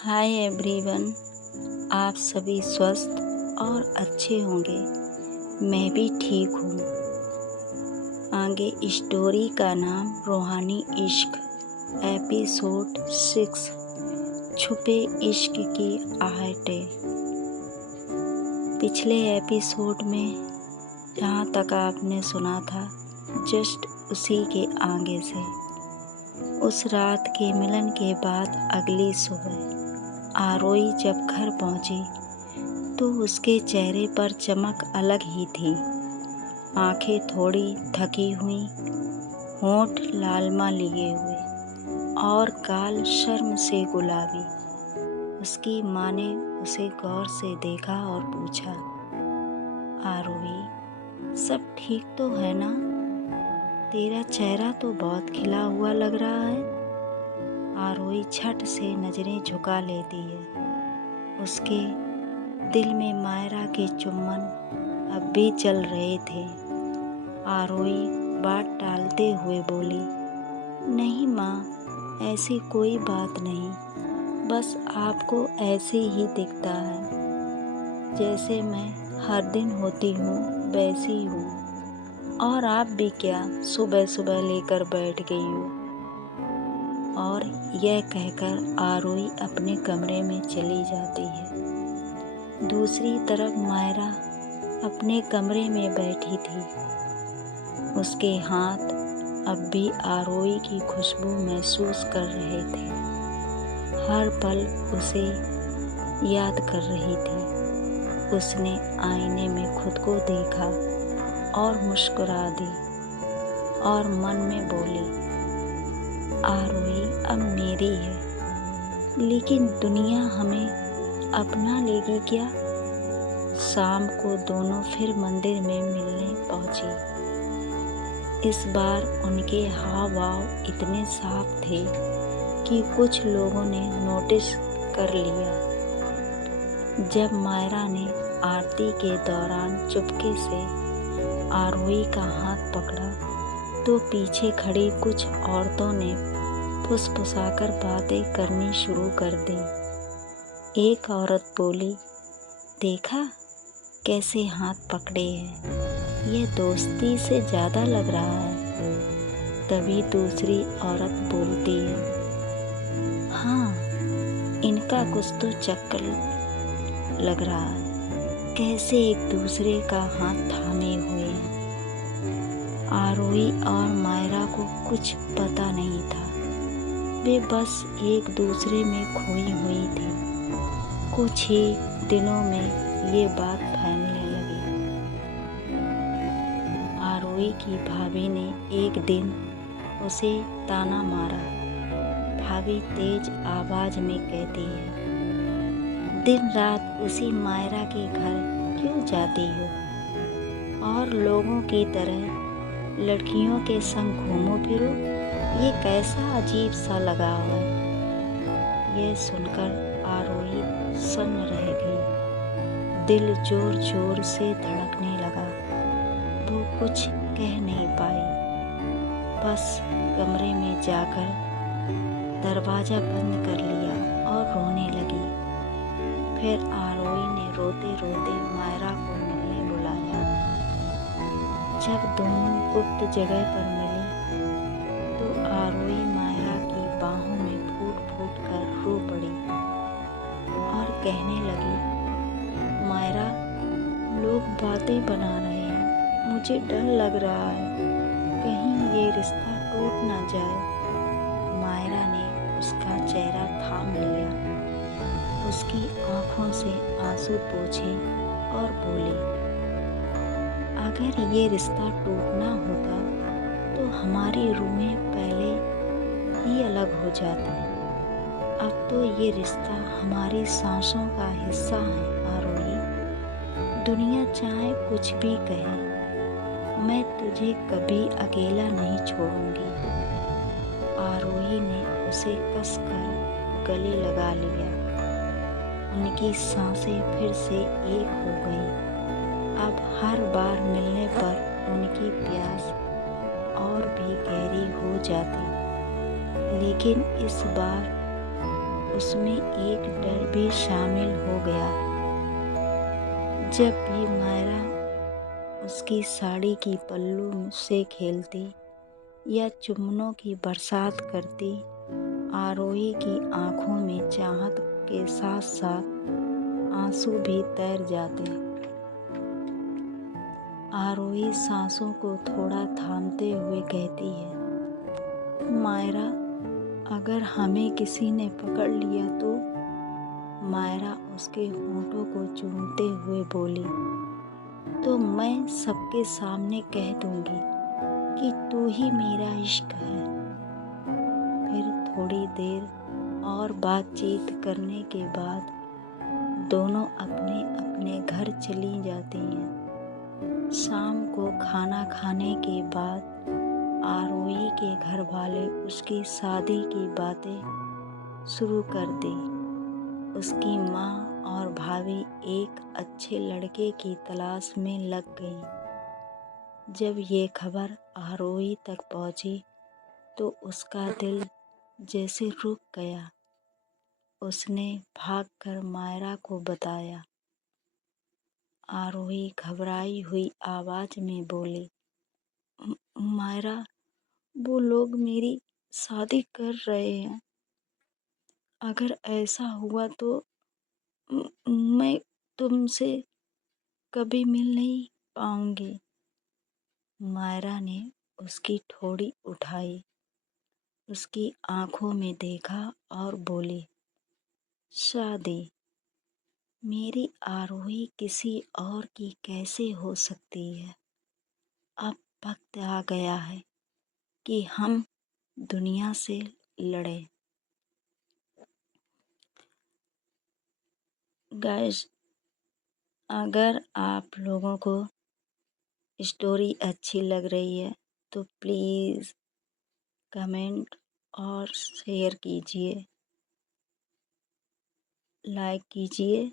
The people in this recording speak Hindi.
Hi everyone. आप सभी स्वस्थ और अच्छे होंगे। मैं भी ठीक हूँ। आगे स्टोरी का नाम रूहानी इश्क, एपिसोड 6, छुपे इश्क की आहटें। पिछले एपिसोड में जहाँ तक आपने सुना था, जस्ट उसी के आगे से उस रात के मिलन के बाद अगली सुबह आरोही जब घर पहुंची तो उसके चेहरे पर चमक अलग ही थी। आंखें थोड़ी थकी हुई, होंठ लालमा लिए हुए और गाल शर्म से गुलाबी। उसकी माँ ने उसे गौर से देखा और पूछा, आरोही, सब ठीक तो है ना? तेरा चेहरा तो बहुत खिला हुआ लग रहा है। आरोही झट से नजरें झुका लेती है। उसके दिल में मायरा के चुम्बन अब भी जल रहे थे। आरोही बात टालते हुए बोली, नहीं माँ, ऐसी कोई बात नहीं, बस आपको ऐसे ही दिखता है। जैसे मैं हर दिन होती हूँ वैसी हूँ। और आप भी क्या सुबह सुबह लेकर बैठ गई हो? और यह कहकर आरोही अपने कमरे में चली जाती है। दूसरी तरफ मायरा अपने कमरे में बैठी थी। उसके हाथ अब भी आरोही की खुशबू महसूस कर रहे थे। हर पल उसे याद कर रही थी। उसने आईने में खुद को देखा और मुस्कुरा दी और मन में बोली, आरोही अब मेरी है, लेकिन दुनिया हमें अपना लेगी क्या? शाम को दोनों फिर मंदिर में मिलने पहुंची। इस बार उनके हाव भाव इतने साफ थे कि कुछ लोगों ने नोटिस कर लिया। जब मायरा ने आरती के दौरान चुपके से आरोही का हाथ पकड़ा तो पीछे खड़ी कुछ औरतों ने फुसफुसाकर बातें करनी शुरू कर दी। एक औरत बोली, देखा कैसे हाथ पकड़े हैं, ये दोस्ती से ज़्यादा लग रहा है। तभी दूसरी औरत बोलती है, हाँ, इनका कुछ तो चक्कर लग रहा है, कैसे एक दूसरे का हाथ थामे हुए हैं। आरोही और मायरा को कुछ पता नहीं था। वे बस एक दूसरे में खोई हुई थी। कुछ ही दिनों में ये बात फैलने लगी। आरोही की भाभी ने एक दिन उसे ताना मारा। भाभी तेज आवाज में कहती है, दिन रात उसी मायरा के घर क्यों जाती हो और लोगों की तरह लड़कियों के संग घूमो फिरो? ये कैसा अजीब सा लगाव है। यह सुनकर आरोही सन्न रह गई। दिल जोर जोर से धड़कने लगा। वो कुछ कह नहीं पाई, बस कमरे में जाकर दरवाज़ा बंद कर लिया और रोने लगी। फिर आरोही ने रोते रोते मायरा को मिलने बुलाया। जब दोनों गुप्त जगह पर मिले तो आरोही मायरा की बाहों में फूट फूट कर रो पड़ी और कहने लगी, मायरा, लोग बातें बना रहे हैं, मुझे डर लग रहा है, कहीं ये रिश्ता टूट ना जाए। मायरा ने उसका चेहरा थाम लिया, उसकी आंखों से आंसू पोंछे और बोली, अगर ये रिश्ता टूटना होता तो हमारी रूहें पहले ही अलग हो जाती। अब तो ये रिश्ता हमारी सांसों का हिस्सा है। आरोही, दुनिया चाहे कुछ भी कहे, मैं तुझे कभी अकेला नहीं छोड़ूंगी। आरोही ने उसे कसकर गले लगा लिया। उनकी सांसें फिर से एक हो गई। अब हर बार मिलने पर उनकी प्यास और भी गहरी हो जाती, लेकिन इस बार उसमें एक डर भी शामिल हो गया। जब भी मायरा उसकी साड़ी की पल्लू से खेलती या चुम्बनों की बरसात करती, आरोही की आंखों में चाहत के साथ साथ आंसू भी तैर जाते। आरोही सांसों को थोड़ा थामते हुए कहती है, मायरा, अगर हमें किसी ने पकड़ लिया तो? मायरा उसके होंठों को चूमते हुए बोली, तो मैं सबके सामने कह दूंगी कि तू ही मेरा इश्क है। फिर थोड़ी देर और बातचीत करने के बाद दोनों अपने अपने घर चली जाती हैं। शाम को खाना खाने के बाद आरोही के घर वाले उसकी शादी की बातें शुरू कर दी। उसकी माँ और भाभी एक अच्छे लड़के की तलाश में लग गई। जब ये खबर आरोही तक पहुँची तो उसका दिल जैसे रुक गया। उसने भागकर मायरा को बताया। आरोही घबराई हुई आवाज में बोली, मायरा, वो लोग मेरी शादी कर रहे हैं। अगर ऐसा हुआ तो मैं तुमसे कभी मिल नहीं पाऊंगी। मायरा ने उसकी ठोड़ी उठाई, उसकी आंखों में देखा और बोली, शादी? मेरी आरोही किसी और की कैसे हो सकती है? अब वक्त आ गया है कि हम दुनिया से लड़ें। गाइस, अगर आप लोगों को स्टोरी अच्छी लग रही है तो प्लीज़ कमेंट और शेयर कीजिए, लाइक कीजिए